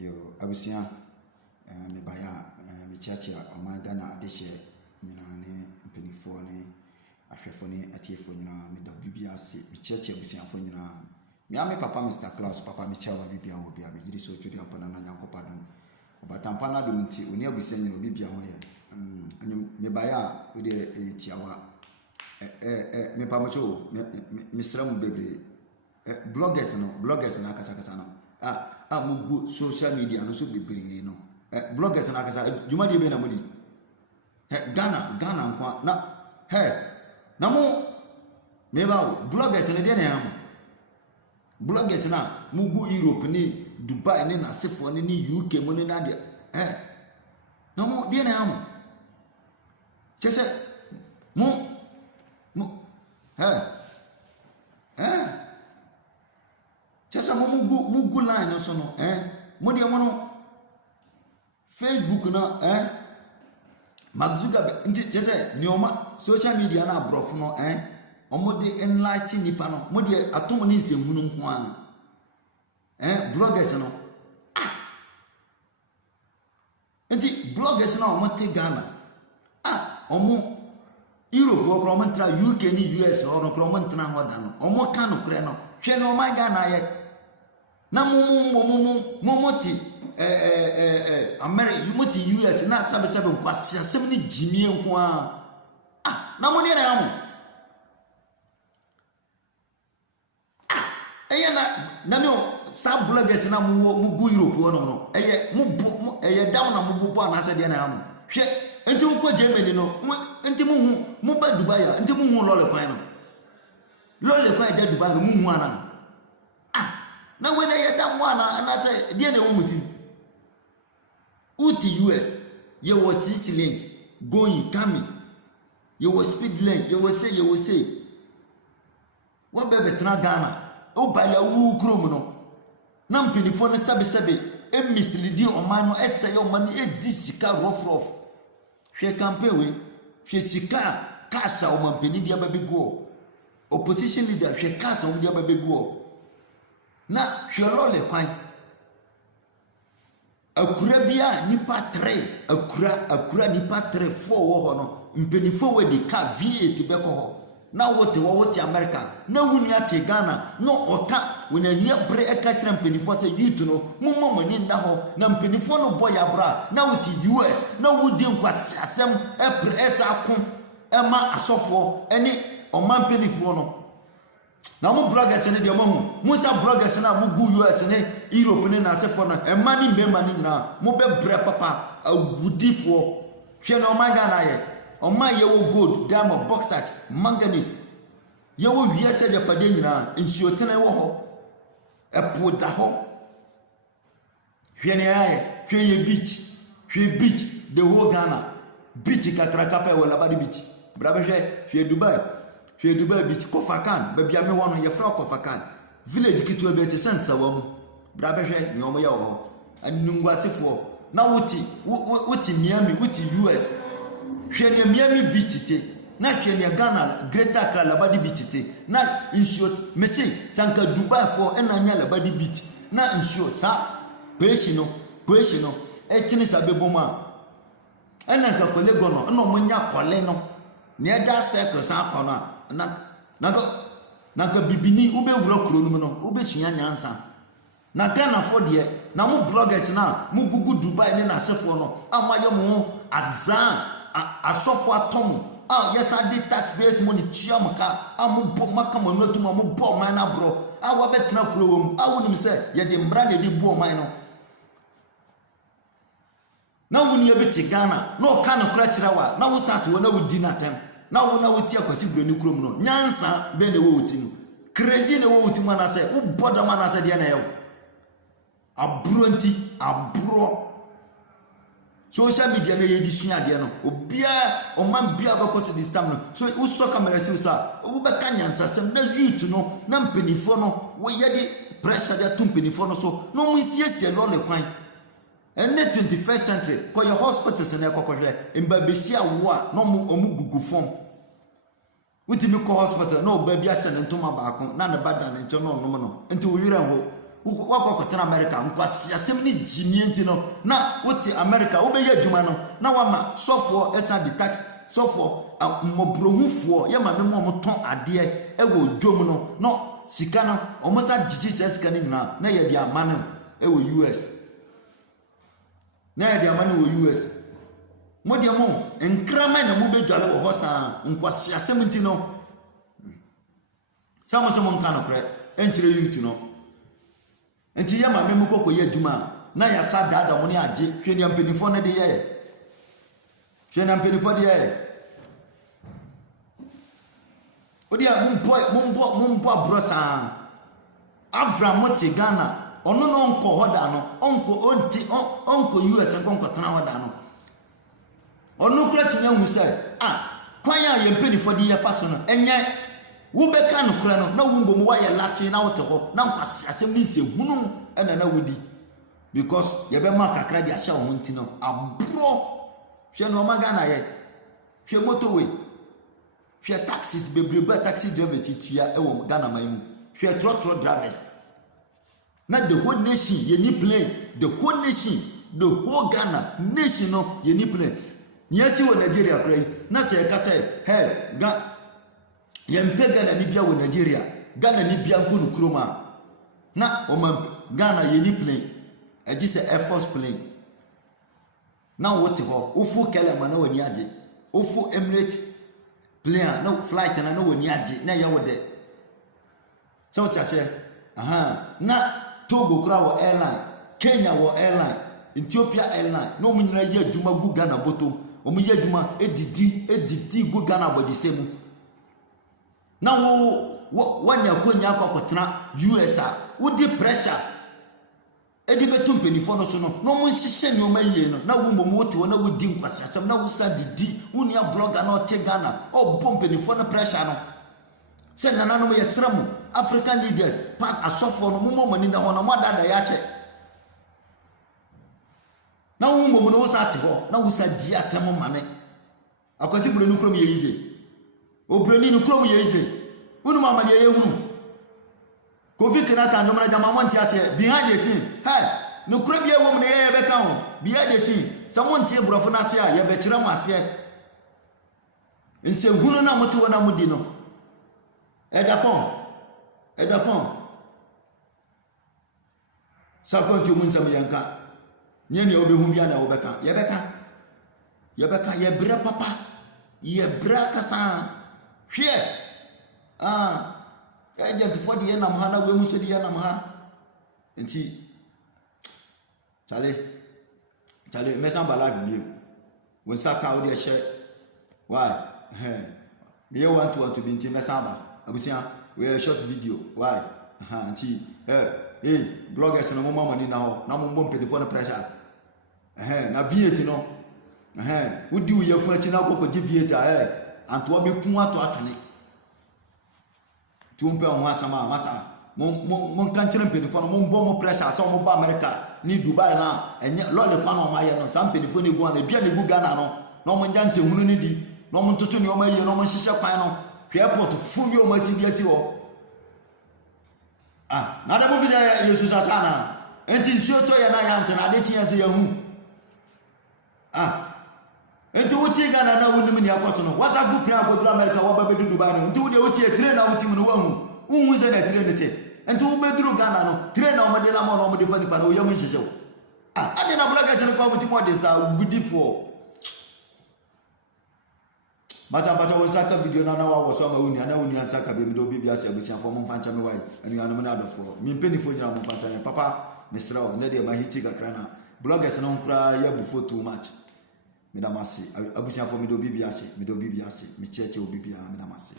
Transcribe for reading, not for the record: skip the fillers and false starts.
Yo abusia me baya me chiachi omanga na adehye nyina ne mpenifo ne ahwefo ne atiefo nyina me da bibia se me chiachi abusia fo nyina me ame papa Mr. Klaus papa me chiawa bibia wo bia me gidi so twedi ampana na nyankopa dum obatampa na dum nti oni abusia nyina bibia ho ye anyum me baya we de tiawa me pamacho me sram bebre bloggers na kasa no mugu social media no so bebre no bloggers na kasa juma de be na modi Ghana nkwa na mo me ba bloggers na de na yam bloggers na mugu Europe ni Dubai ni na sefo ni UK mo ni na de na mo de na yam chese mo chesa mugu line so no mo de mo no Facebook na magzuga nti chese nioma social media na abrof no omo de enlighten nipa no mo de atom ni nsehunu nko an bloggers no nti bloggers na omo te Ghana omo Europe wo kro mantra UK ni US or kro mantra hoda no omo ka no kre no hwe no ma Ghana ye na moti America moti US na sabe nkwase asem ni jimie nko na mo ne na amo na me sa bloggers na mu gu Europe wo no eye down na mu bo na se de na amo hwe enti ko Germany no enti mu ba Dubai ya enti mu lole kwan no lole kwan de Dubai no mu ana na when ye da mu ana na say de na wo muti uti US ye was 6 lanes going coming ye was speed lane ye was say what bebe tra Ghana o ba ya wu krom no na mpinifo no sebe misleading o man no essay o man e di sika rough hwe campaign we hwe sika kasa o man peni dia babego opposition leader hwe kasa o dia babego na hwe lole kwan akura bia nipa 3 akura nipa 3 4 wo ho no mpenifo we di ka V8 beko ho na wote America na wunu ate Ghana no ota wona nia bre eka kire mpenifo se youth no mummo mani nda ho na mpenifo no boy abra na wote US na wudi nkwase asem esa akon ema asofo eni oman mpenifo no na mo bloggers ne de mo musa bloggers na mo gu US ne Europe ne na asefo na ema ni mbema ni nyina mo be bre papa awudifo hwe na oman Ghana ye Oma yewo gold, diamond, bauxite, manganese. Yewo wiase de pade nyina nsuotene wo ho. Epo da ho. Hwene aye, hweye beach. Hwe beach de wo Ghana. Beach kakraka pa wo labadi beach. Brabe hwe Dubai. Hwe Dubai beach Kofakan, be bia me wono ye fra Kofakan. Village kitu be te sensa wa mu. Brabe hwe ni omo ye wo ho. Anungwasefo. Na wuti Miami, wuti US. Hwene Miami beach te na hwene Ghana Greater Accra labadi beach te na insure mesi sanka Dubai for enanya labadi beach na insure sa peshi no etini sabeboma enanka kolego no no munya kole no ne da circle sa kono na ka bibini ube wuro kuro no no ube sunya nyansa na Ghana for de na mu bloggers na mu gugu Dubai ne na sefo no amaye mu azan asofo atom yes I did tax based money chiamaka amubo makama no tuma mu bo man na bro awa betra kurowom awunim se ye de mbra na de bo man no na wuni ye beti Ghana no ka no kra kirawa na wo sat wo na wudi na tem na wo na woti akwasi broni kurom no nyansa be na wo woti no crazy na wo woti mana se wo boda mana se de na yewo abro social media na ye disua de no obia o man bia bako to this time no so wo so camera si usa wo be kanyansa sem na youth no na mpenifo no wo ye di pressure de to mpenifo no so no mu siesie lo le kwan ene 21st century ko your hospitals na ekokohwe mba besia wo a no mu omu gugu form wuti mi ko hospital no ba bia sene ntoma baako na ne bada ne nche no no no enti wo wira ho wako kotena America nkwasi asem ni jimienti no na wote America wo be ye adwuma no na wama sofo esa the tax sofo mobrohufo ye ma memo mo ton ade e wo dwom no sika no omosa jiji sika ni nyina na ye dia mane e wo US na ye dia mane wo US mo dia mo enkrama na mo be dwale wo hosa nkwasi asem nti no samo so mo nka no kre enchire youth no enti ye ma memo kokko ye adwuma na ya sa dada mo ni age hwe ni ampenifo ne de ye hwe na ampenifo de ye odia mumbo abrosa Avram mote Ghana ono no onko hoda no onko US onko tana hoda no ono kura tinya hu sai kwan ya ye mpenifo de ye faso no enye wo beka no kura no na wo mbom wa ye lati na wote ho na nkwase asem ni se hunu na wodi because ye be ma kakra de ahya wo nti no abro hwe no ma Ghana ye hwe motorway hwe taxis bebrebe taxi drivers tia e wo Ghana man mu hwe trotro drivers na the whole nation ye ni plane the whole nation the whole Ghana nation no ye ni plane nyasi wo Nigeria krai na se ka say hey ye mpe Ghana ni bia wo Nigeria Ghana ni bia nko nukroma na o man Ghana ye ni plane e ji se Air Force plane na wote ho ofu kelema na wani age ofu Emirates plane no flight na no wani age na ya wode so tia se na Togo kra wo airline Kenya wo airline Ethiopia airline no mu nyina ye adwuma gu Ghana bottom o mu ye adwuma edidi gu Ghana bodisemu na wo wanya konya akokotena US wo di pressure edi betum penifo no so no mo nhihye ne o maye no na wo mbom wote wo na wo di nkwasi asem na wo sa didi wo nia blogger na o te Ghana o bom penifo no pressure no se nana no ye sramu African leaders pass asofo no mo mani na ho na mo dada ya che na wo mbom no wo sa te ho na wo sa di atem mane akwati bure no krom ye yize obreni no krom ye yize unu mama ne ye hunu Kofi Kenyatta ndom na jama monti ase behind the scene hey no krom ye wo mo ne ye be ka ho behind the scene someone tie burofo na ase a ye be kire mo ase nse hunu na moto na mudi no Edafon sa kontu mun sam yanka nye ne obehu bia na obeka ye bra papa ye bra kasa hwe agent for the nam ha na we mu so di nam ha enti chale me san bala bi we saka o de hye why me want to be enti me san ba abusia we a short video why enti bloggers no mo mama ni na ho na mo mbom telephone pressure na V8 no wudi u yefu achi na kokko ji V8 anto be kun ato atone tumpe on asama masa mon kan chere telephone mo mbom mo pressure so mo ba America ni Dubai na enye lo le kwa no ma ye no sam telephone egu na bia na egu Ghana no mo njanse hunu ni di no mo ntoto ni o ma ye no mo hihye kwan no airport fuwi o ma sibiasi ho na da mo visa Yesu sana enti nsuo to ye na ya ntana de tia se ya hu enti wuti Ghana na wunim ni akoto no wasafu plan go dura America wo ba be Dubai no enti wo de wo sie train na wuti mu no hu se na train te enti wo be duru Ghana no train na o ma de la mo no mo de fani pa no yo mo hihye wo ade na blogger che ko wuti mo de sa gudifo Bacha wo saka video na wa wo so ma wuni ana wuni ansaka be mi do bibia se abusia fo mo fancha me wai anu anu na adofo mi mpeni fo nyina mo fancha papa misra o ndede ma hiti kakra na bloggers no nkura ya bu photo match me da masi abusia fo mi do bibia se mi cheche o bibia me da masi